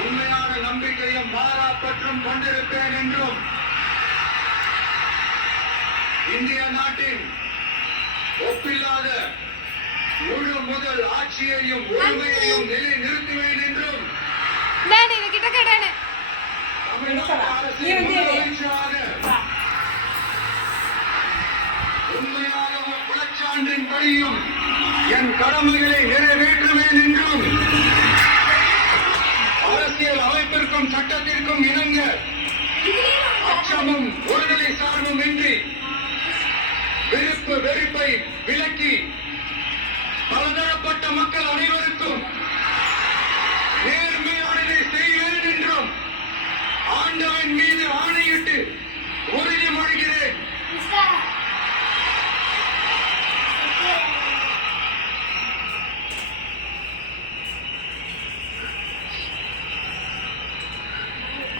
உண்மையான நம்பிக்கையும் மாறாப்பற்றும் கொண்டிருப்பேன் என்றும் இந்திய நாட்டின் ஒப்பில்லாத முழு முதல் ஆட்சியையும் உரிமையையும் நிலை நிறுத்துவேன் என்றும் உண்மையாகவும் புலச்சான்றின் படியும் என் கடமைகளை நிறைவேற்றுவேன் என்றும் அரசியல் அமைப்பிற்கும் சட்டத்திற்கும் இணங்க அச்சமும் ஒருதலை சார்பும் இன்றி விருப்பு வெறுப்பை விலக்கி பலதரப்பட்ட மக்கள் அனைவருக்கும் நேர்மையானதை செய்வேன் என்றும் ஆண்டவன் மீது ஆணையிட்டு உறுதிமொழிகிறேன்.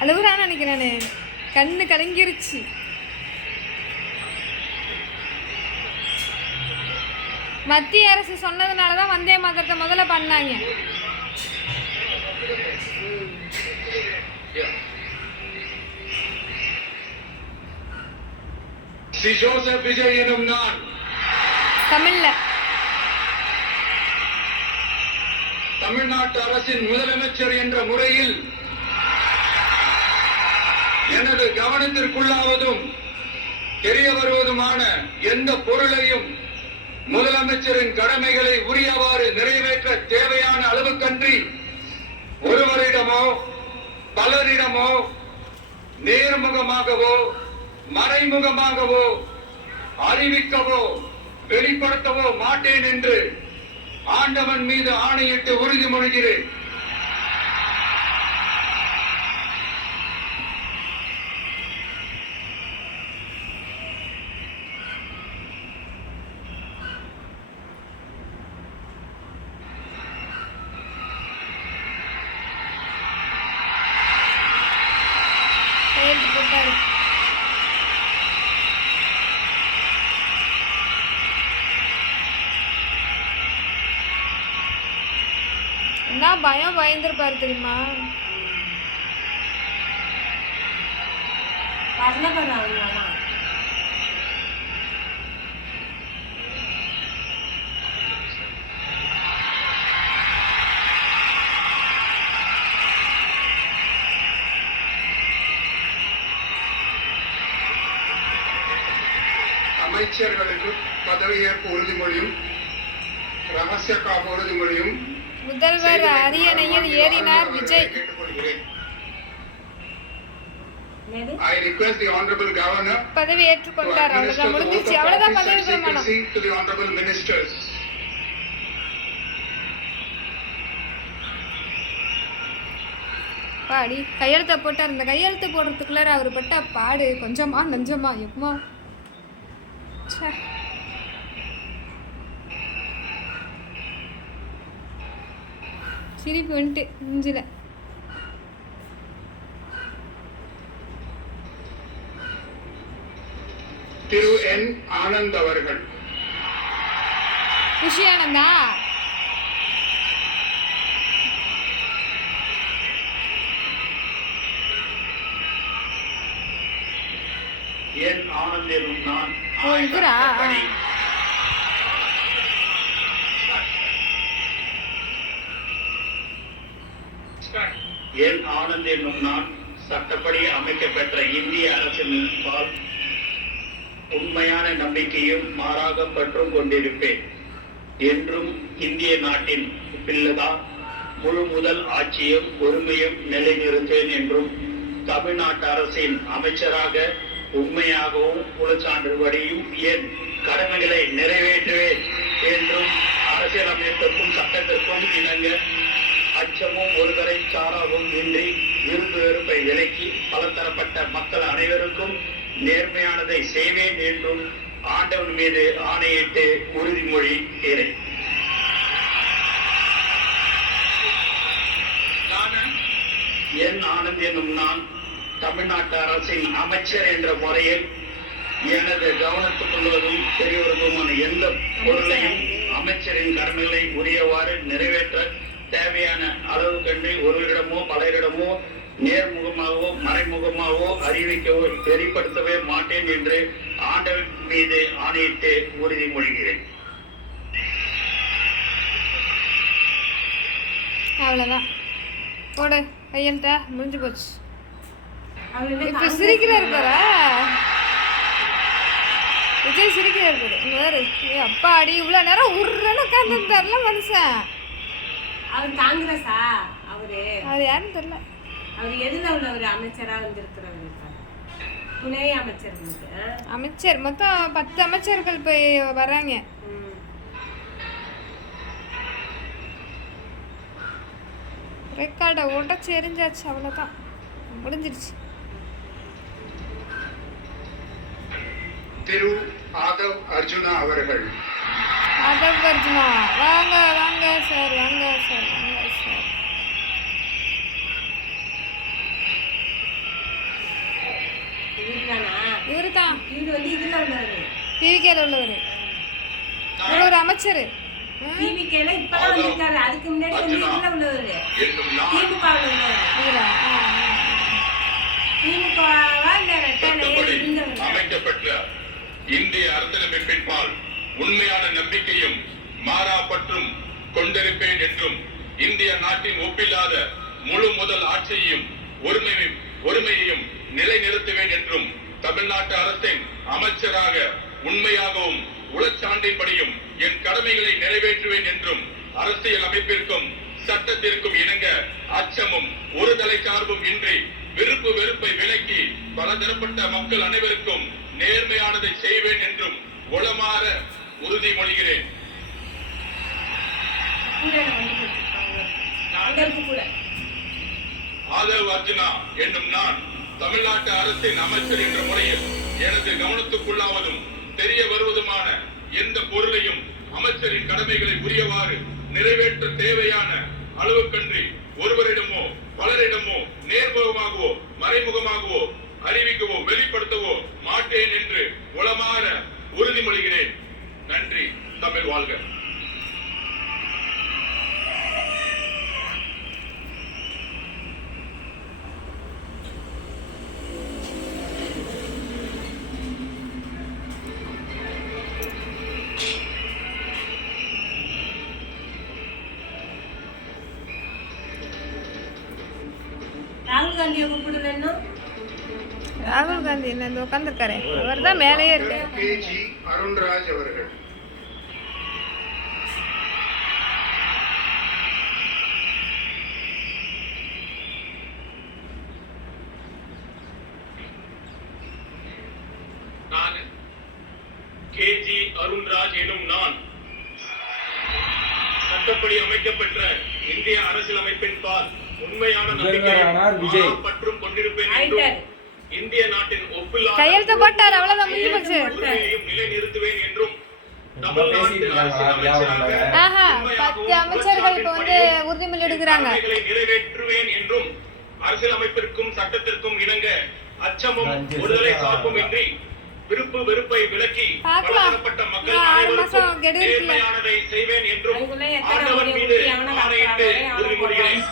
அழுகுறான்னு நினைக்கிறேனே, கண்ணு கலங்கிருச்சு. மத்திய அரசு சொன்னதுனாலதான் வந்தே மாதத்தை முதல்ல பண்ணாங்க. ஜோசப் விஜய் எனும் நான் தமிழ்ல தமிழ்நாட்டு அரசின் முதலமைச்சர் என்ற முறையில் எனது கவனத்திற்குள்ளாவதும் தெரிய வருவதுமான எந்த பொருளையும் முதலமைச்சரின் கடமைகளை உரியவாறு நிறைவேற்ற தேவையான அளவுக்கன்றி ஒருவரிடமோ பலரிடமோ நேர்முகமாகவோ மறைமுகமாகவோ அறிவிக்கவோ வெளிப்படுத்தவோ மாட்டேன் என்று ஆண்டவன் மீது ஆணையிட்டு உறுதிமொழிகிறேன். என்ன பயம் பயந்துருப்பாரு தெரியுமா? அமைச்சர்களுக்கு பதவியேற்பு உறுதிமொழியும் ரகசிய காப்பு உறுதிமொழியும் முதல்வர் அரியணையில் ஏறினார் Vijay. I request the honorable governor பதவி ஏற்றுக்கொண்டார். அவ்வளவுதான் முடிஞ்சிச்சு. அவ்வளவுதான் பதவி பிரமாணம். to the honorable ministers. பாடி கையெழுத்த போட்டார். இந்த கையெழுத்து போடுறதுக்குள்ளார அவர் பட்ட பாடு கொஞ்சமா நஞ்சமா எப்பமா. சிரிப்பு வந்துட்டு நெஞ்சில. திரு என் ஆனந்த் அவர்கள். குஷி ஆனந்தா? என் ஆனந்த் எனும் நான் என் ஆனந்த் என்னும் நான் சட்டப்படி அமைக்கப்பெற்ற இந்திய அரசின் உண்மையான நம்பிக்கையும் மாறாக பற்றும் கொண்டிருப்பேன் என்றும் இந்திய நாட்டின் பிள்ளைதான் முழு முதல் ஆட்சியும் ஒருமையும் நிலைநிறுத்தேன் என்றும் தமிழ்நாட்டு அரசின் அமைச்சராக உண்மையாகவும் புலச்சான்றுபடியும் என் கடமைகளை நிறைவேற்றுவேன் என்றும் அரசியலமைப்பிற்கும் சட்டத்திற்கும் இணங்க அச்சமும் ஒருவரை சாராவும் இன்றி விருப்பு வெறுப்பை விலக்கி பலதரப்பட்ட மக்கள் அனைவருக்கும் நேர்மையானதை செய்வேன் என்றும் ஆண்டவன் மீது ஆணையிட்டு உறுதிமொழிகிறேன். என் ஆனந்த் என்னும் நான் தமிழ்நாட்டு அரசின் அமைச்சர் என்ற முறையில் எனது கவனத்துக்குள்வதும் தெரியவருமான எந்த பொருளையும் அமைச்சரின் கடமைகளை உரியவாறு நிறைவேற்ற தேவையான அளவு கண்டு ஒருவரிடமோ பலரிடமோ நேர்முகமாகவோ மறைமுகமாகவோ அறிவிக்கவோ வெளிப்படுத்தவே மாட்டேன் என்று ஆண்டவன் மீது ஆணையிட்டு உறுதிமொழிகிறேன். அவ்வளோதான், போடு கையெழுத்தா, முடிஞ்சு போச்சு. இப்ப சிரிக்கிறாரு பாரா, விஜய் சிரிக்கிறாரு பாரு. இங்க வேறு அப்பா அடி இவ்வளோ நேரம் உருன்னு உட்காந்துருந்தாருல மனுஷன். அவர் காங்கிரஸா? அவரு யாருன்னு தெரியல. அவர் எதுல உள்ளவர்? அமைச்சரா வந்திருக்கிறவர், துணை அமைச்சர். அமைச்சர் மொத்தம் 10 அமைச்சர்கள் போய் வராங்க. ரெக்கார்டை உடச்சு எரிஞ்சாச்சு, அவ்வளோதான், முடிஞ்சிருச்சு. திரு ஆதவ் அர்ஜுனா அவர்கள். ஆதவ் அர்ஜுனா, வாங்க வாங்க சார், வாங்க சார், வாங்க சார். இவரு தான் டிவிகேல உள்ளவர். இவர் ஒரு அமைச்சர். டிவிகேல இப்பதான் வந்திருக்காரு. அதுக்கு முன்னாடி இதுல உள்ளவர், திமுகவில் உள்ளவர். திமுகவா இல்ல அமைக்கப்பட்ட இந்திய அரசியலமைப்பின்பால் உண்மையான நம்பிக்கையும் மாறா பற்றும் கொண்டிருப்பேன் என்றும் இந்திய நாட்டின் ஒப்பில்லாத முழு முதல் ஆட்சியையும் ஒருமையையும் நிலைநிறுத்துவேன் என்றும் தமிழ்நாட்டு அரசின் அமைச்சராக உண்மையாகவும் உளச்சான்றின்படியும் என் கடமைகளை நிறைவேற்றுவேன் என்றும் அரசியல் அமைப்பிற்கும் சட்டத்திற்கும் இணங்க அச்சமும் ஒருதலை சார்பும் இன்றி விருப்பு வெறுப்பை விலக்கி பலதரப்பட்ட மக்கள் அனைவருக்கும் நேர்மையானதை செய்வேன் என்றும் உளமாற உறுதிமொழிகிறேன். ஆதவ் அர்ஜுனா என்னும் நான் தமிழ்நாட்டு அரசின் அமைச்சர் என்ற முறையில் எனது கவனத்துக்குள்ளாவதும் தெரிய வருவதுமான எந்த பொருளையும் அமைச்சரின் கடமைகளை உரியவாறு நிறைவேற்ற தேவையான அளவுக்கன்றி ஒருவரிடமோ பலரிடமோ நேர்முகமாகவோ மறைமுகமாகவோ அறிவிக்கவோ வெளிப்படுத்தவோ மாட்டேன் என்று உளமாற உறுதிமொழிகிறேன். நன்றி. தமிழ் வாழ்க. ராகுல் காந்தியை கூப்பிடுவேன்னா? ராகுல் காந்தி என்ன உட்காந்துருக்காரு, அவர் தான் மேலேயே இருக்காரு. கேஜி அருண்ராஜ் அவர்கள். நான் கேஜி அருண்ராஜ் எனும் நான் சட்டப்படி அமைக்கப்பெற்ற இந்திய அரசியலமைப்பின் பால் உண்மையான நம்பிக்கையும் பற்றும் கொண்டிருப்பேன் என்றும் இந்திய நாட்டின் ஒப்பில்லாத கையெழுத்து போட்டார், அவ்வளவுதான், முடிஞ்சு போச்சு. நிலை நிறுத்துவேன் என்றும் தமிழ்நாட்டு ஆஹா 10 அமைச்சர்கள் இப்ப வந்து உறுதிமொழி எடுக்கிறாங்க. நிறைவேற்றுவேன் என்றும் அரசியலமைப்பிற்கும் சட்டத்திற்கும் இணங்க அச்சமும் ஒருதலை சார்பும் இன்றி விருப்பு வெறுப்பை விலக்கி பலதரப்பட்ட மக்கள் அனைவருக்கும் நேர்மையானதை செய்வேன் என்றும் ஆண்டவன் மீது ஆணையிட்டு உறுதிமொழிகிறேன்.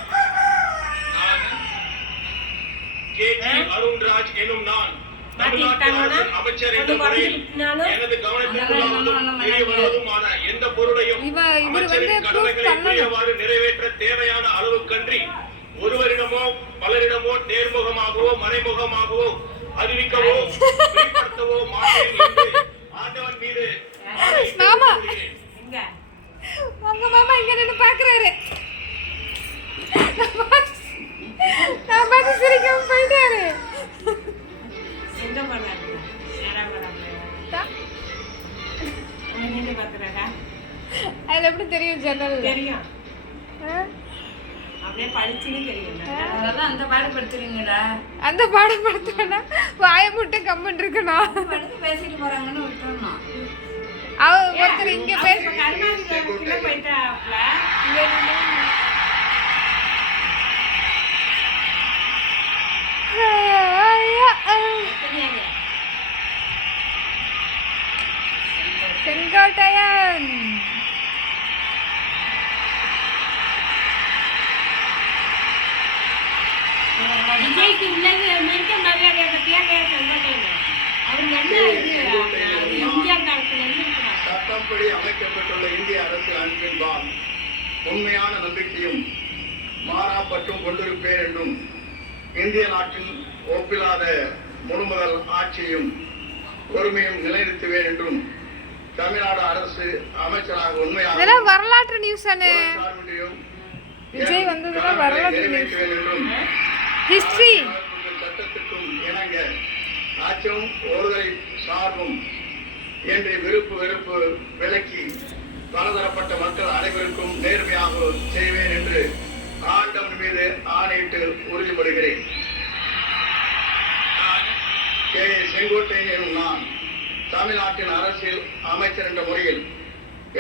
கேஜி அருண்ராஜ் எனும் நான் தமிழ்நாட்டு அரசின் அமைச்சர் என்ற முறையில் எனது கவனத்திற்குள்ளாவதும் தெரிய வருவதுமான எந்த பொருளையும் அமைச்சரின் கடமைகளை உரியவாறு நிறைவேற்ற தேவையான அளவுக்கன்றி ஒருவரிடமோ பலரிடமோ நேர்முகமாகவோ மறைமுகமாகவோ அறிவிக்கவோ வெளிப்படுத்தவோ மாட்டேன் என்று ஆண்டவன் மீது மாமா உங்க மாமா இங்க நின்னு பாக்குறாரு. நான் பார்த்து சிரிக்காம போயிட்டாரு. எங்க போனாரு? நேரா போறாங்க. நீங்க பாக்குறாடா? அது எப்படி தெரியும்? ஜன்னல் தெரியும், அப்படியே படிச்சுன்னு தெரியும். அதெல்லாம் அந்த பாடப்படுத்துறீங்கடா. அந்த பாடப்படுத்துறேன்னா வாயை முட்டை கம்மன் இருக்கணும். பேசிட்டு போறாங்கன்னு விட்டுறணும். அவ ஒருத்தர் இங்க பேச கருணாநிதி போயிட்டாப்ல. செங்கோட்டையன் விஜய்க்கு உள்ளது மென்டல் மரியாதை பற்றியா செங்கோட்டையன் அவங்க என்ன இது அது எம்ஜிஆர் காலத்துல இருந்து இருக்கிறாங்க. சட்டப்படி அமைக்கப்பட்டுள்ள இந்திய அரசு அன்பின்பால் உண்மையான நம்பிக்கையும் மாறாப்பற்றும் கொண்டிருப்பேன் என்றும் இந்திய நாட்டின் ஒப்பில்லாத முழுமுதல் ஆட்சியும் பொறுமையும் நிலைநிறுத்துவேன் என்றும் தமிழ்நாடு அரசு அமைச்சராக உண்மையாக இதெல்லாம் வரலாற்று நியூஸ் தானே. சார்பிலையும் விஜய் வந்ததெல்லாம் வரலாற்று நியூஸ், நிறைவேற்றுவேன் என்றும் ஹிஸ்டரி. சட்டத்திற்கும் இணங்க ஆட்சியும் ஒருவரை சார்பும் என்று விருப்பு வெறுப்பு விலக்கி பலதரப்பட்ட மக்கள் அனைவருக்கும் நேர்மையாக செய்வேன் என்று ஆண்டவன் மீது ஆணையிட்டு உறுதிப்படுகிறேன். கே. செங்கோட்டையன் எனும் நான் தமிழ்நாட்டின் அரசியல் அமைச்சர் என்ற முறையில்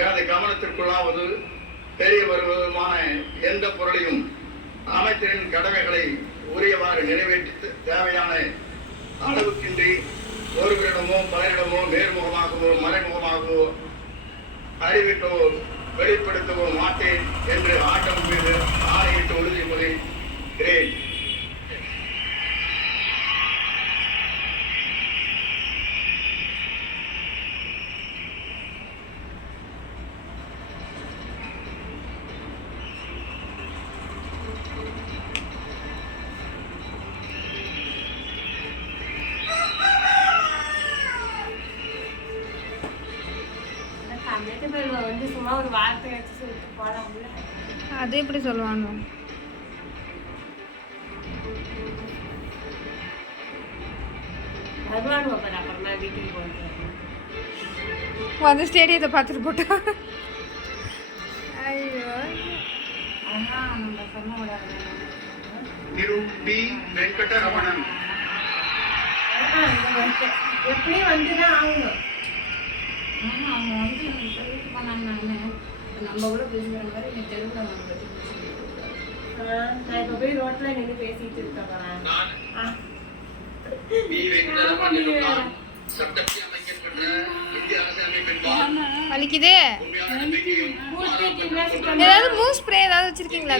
எனது கவனத்திற்குள்ளாவது தெரிய வருவதுமான எந்த பொருளையும் அமைச்சரின் கடமைகளை உரியவாறு நிறைவேற்றி தேவையான அளவுக்கின்றி ஒருவரிடமோ பலரிடமோ நேர்முகமாகவோ மறைமுகமாகவோ அறிவிக்கவோ வெளிப்படுத்தவோ மாட்டேன் என்று ஆட்டம் மீது ஆணையிட்டு உறுதிமொழிகிறேன். கமிட்டி வந்து சும்மா ஒரு வார்த்தை வச்சு சொல்லிட்டு போலாம்ல. அது எப்படி சொல்லுவாங்க? வருவானுவ பாரு அப்புறமா வீட்டுக்கு போயிட்டு. அந்த ஸ்டேடியத்தை பார்த்துட்டு போட்டா. ஐயோ, அதான் நம்ம சொன்ன கூடாது. திரு பி. வெங்கடரமணன். எப்படியும் வந்துதான் ஆகணும். ஆமா, அவங்க வந்து எனக்கு சொல்லிட்டு போனாங்க. நம்ம கூட பேசுகிற மாதிரி நீ தெலுங்குல நம்ம பற்றி பேசிட்டு நான் இப்ப போய் ரோட்ல நின்று பேசிட்டு இருக்கேன். பி. வெங்கடரமணன் எனும் நான் சட்டப்படி அமைக்கப்பட்ட இந்திய அரசு அமைப்பின்பால் வலிக்குதே. உண்மையான நம்பிக்கையும் ஏதாவது மூவ் ஸ்ப்ரே ஏதாவது வச்சிருக்கீங்களா?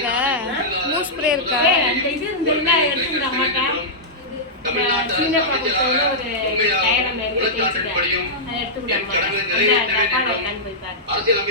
அத மூவ் ஸ்ப்ரே இருக்கா? அந்த இது இந்த எல்லாம் எடுத்துக்கிற மாட்டேன். சீனப்பா கொடுத்தவங்க ஒரு டயரம் எடுத்து தேய்ச்சிட்டேன். அதை எடுத்துக்கிட மாட்டேன். அந்த டப்பால உட்காந்து போய் பாரு. அரசியல் அமைப்பு